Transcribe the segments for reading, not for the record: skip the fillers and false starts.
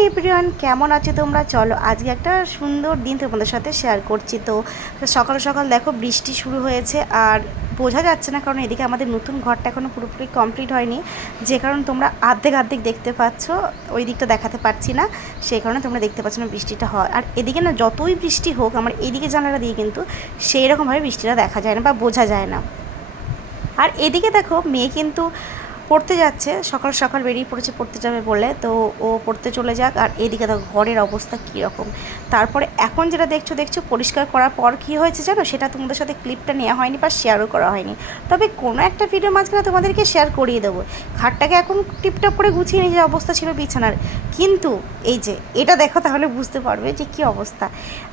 Hi everyone, কেমন আছো তোমরা? চলো আজকে একটা সুন্দর দিন তোমাদের সাথে শেয়ার করছি। তো সকাল সকাল দেখো বৃষ্টি শুরু হয়েছে, আর বোঝা যাচ্ছে না কারণ এদিকে আমাদের নতুন ঘরটা এখনও পুরোপুরি কমপ্লিট হয়নি, যে কারণে তোমরা আর্ধেক আর্ধেক দেখতে পাচ্ছ, ওই দিকটা দেখাতে পারছি না, সেই কারণে তোমরা দেখতে পাচ্ছ না বৃষ্টিটা হয়। আর এদিকে না যতই বৃষ্টি হোক আমার এদিকে জানালা দিয়ে কিন্তু সেই রকমভাবে বৃষ্টিটা দেখা যায় না বা বোঝা যায় না। আর এদিকে দেখো মেয়ে কিন্তু পড়তে যাচ্ছে, সকাল সকাল বেরিয়ে পড়েছে পড়তে যাবে বলে, তো ও পড়তে চলে যাক। আর এদিকে দেখো ঘরের অবস্থা কীরকম। তারপরে এখন যেটা দেখছো পরিষ্কার করার পর কী হয়েছে জানো, সেটা তোমাদের সাথে ক্লিপটা নেওয়া হয়নি বা শেয়ারও করা হয়নি, তবে কোনো একটা ভিডিও মাঝখানে তোমাদেরকে শেয়ার করিয়ে দেবো। খাটটাকে এখন টিপটপ করে গুছিয়ে নিয়ে যে অবস্থা ছিল বিছানার, কিন্তু এই যে এটা দেখো তাহলে বুঝতে পারবে যে কী অবস্থা।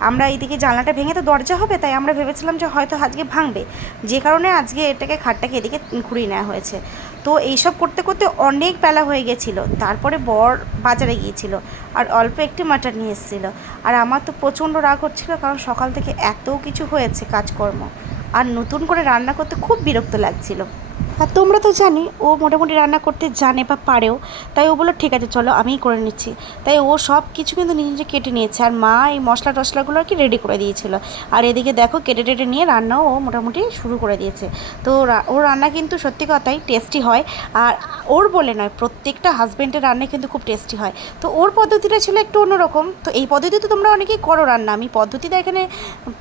আমরা এইদিকে জানলাটা ভেঙে তো দরজা হবে, তাই আমরা ভেবেছিলাম যে হয়তো আজকে ভাঙবে, যে কারণে আজকে খাটটাকে এদিকে ঘুরিয়ে নেওয়া হয়েছে। তো এইসব করতে করতে অনেক বেলা হয়ে গেছিলো। তারপরে বর বাজারে গিয়েছিল আর অল্প একটু মাটন নিয়ে এসেছিলো। আর আমার তো প্রচণ্ড রাগ হচ্ছিলো, কারণ সকাল থেকে এত কিছু হয়েছে কাজকর্ম, আর নতুন করে রান্না করতে খুব বিরক্ত লাগছিলো। আর তোমরা তো জানি ও মোটামুটি রান্না করতে জানে বা পারেও, তাই ও বললো ঠিক আছে চলো আমিই করে নিচ্ছি। তাই ও সব কিছু কিন্তু নিজে নিজে কেটে নিয়েছে, আর মা এই মশলা টশলাগুলো আর কি রেডি করে দিয়েছিল। আর এদিকে দেখো কেটে টেটে নিয়ে রান্নাও ও মোটামুটি শুরু করে দিয়েছে। তো ওর রান্না কিন্তু সত্যি কথাই টেস্টি হয়। আর ওর বলে নয়, প্রত্যেকটা হাজব্যান্ডের রান্না কিন্তু খুব টেস্টি হয়। তো ওর পদ্ধতিটা ছিল একটু অন্যরকম। তো এই পদ্ধতি তো তোমরা অনেকেই করো রান্না, আমি পদ্ধতিটা এখানে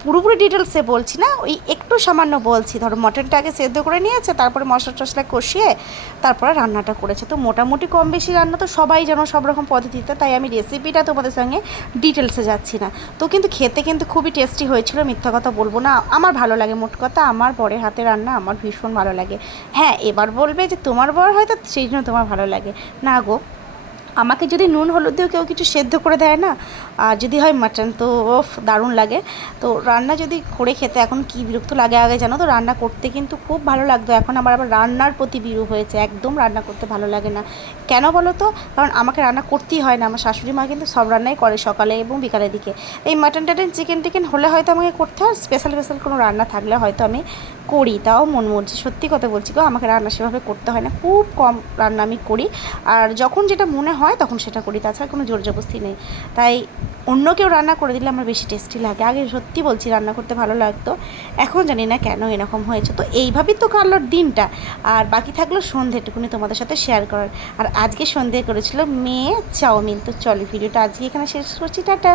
পুরোপুরি ডিটেলসে বলছি না, ওই একটু সামান্য বলছি। ধরো মটনটা আগে সেদ্ধ করে নিয়েছে, তারপরে মশলা টশলা কষিয়ে তারপরে রান্নাটা করেছে। তো মোটামুটি কম বেশি রান্না তো সবাই জানো সব রকম পদ্ধতিতে, তাই আমি রেসিপিটা তোমাদের সঙ্গে ডিটেলসে যাচ্ছি না। তো কিন্তু খেতে কিন্তু খুবই টেস্টি হয়েছিল, মিথ্যা কথা বলবো না। আমার ভালো লাগে, মোট কথা আমার বরের হাতে রান্না আমার ভীষণ ভালো লাগে। হ্যাঁ, এবার বলবে যে তোমার বর হয়তো সেই জন্য তোমার ভালো লাগে না গো। আমাকে যদি নুন হলুদ দিয়েও কেউ কিছু সেদ্ধ করে দেয় না, আর যদি হয় মাটন, তো ওফ দারুণ লাগে। তো রান্না যদি করে খেতে এখন কি বিরক্ত লাগে, আগে জানো তো রান্না করতে কিন্তু খুব ভালো লাগতো, এখন আবার রান্নার প্রতি বিরূপ হয়েছে, একদম রান্না করতে ভালো লাগে না। কেন বলো তো? কারণ আমাকে রান্না করতেই হয় না, আমার শাশুড়ি মা কিন্তু সব রান্নাই করে সকালে এবং বিকালের দিকে। এই মাটন টাটন চিকেন টিকেন হলে হয়তো আমাকে করতে হয়, স্পেশাল স্পেশাল কোনো রান্না থাকলে হয়তো আমি করি, তাও মন মর্জি। সত্যি কথা বলছি গো, আমাকে রান্না সেভাবে করতে হয় না, খুব কম রান্না আমি করি। আর যখন যেটা মনে হয় তখন সেটা করি, তাছাড়া কোনো জোর জবরদস্তি নেই। তাই অন্য কেউ রান্না করে দিলে আমার বেশি টেস্টি লাগে। আগে সত্যি বলছি রান্না করতে ভালো লাগতো, এখন জানি না কেন এরকম হয়েছে। তো এইভাবেই তো কাটলো দিনটা, আর বাকি থাকলো সন্ধ্যেটুকুনি তোমাদের সাথে শেয়ার করার। আর আজকে সন্ধ্যে করেছিল মেয়ে চাউমিন। তো চলো ভিডিওটা আজকে এখানে শেষ করছি, টাটা।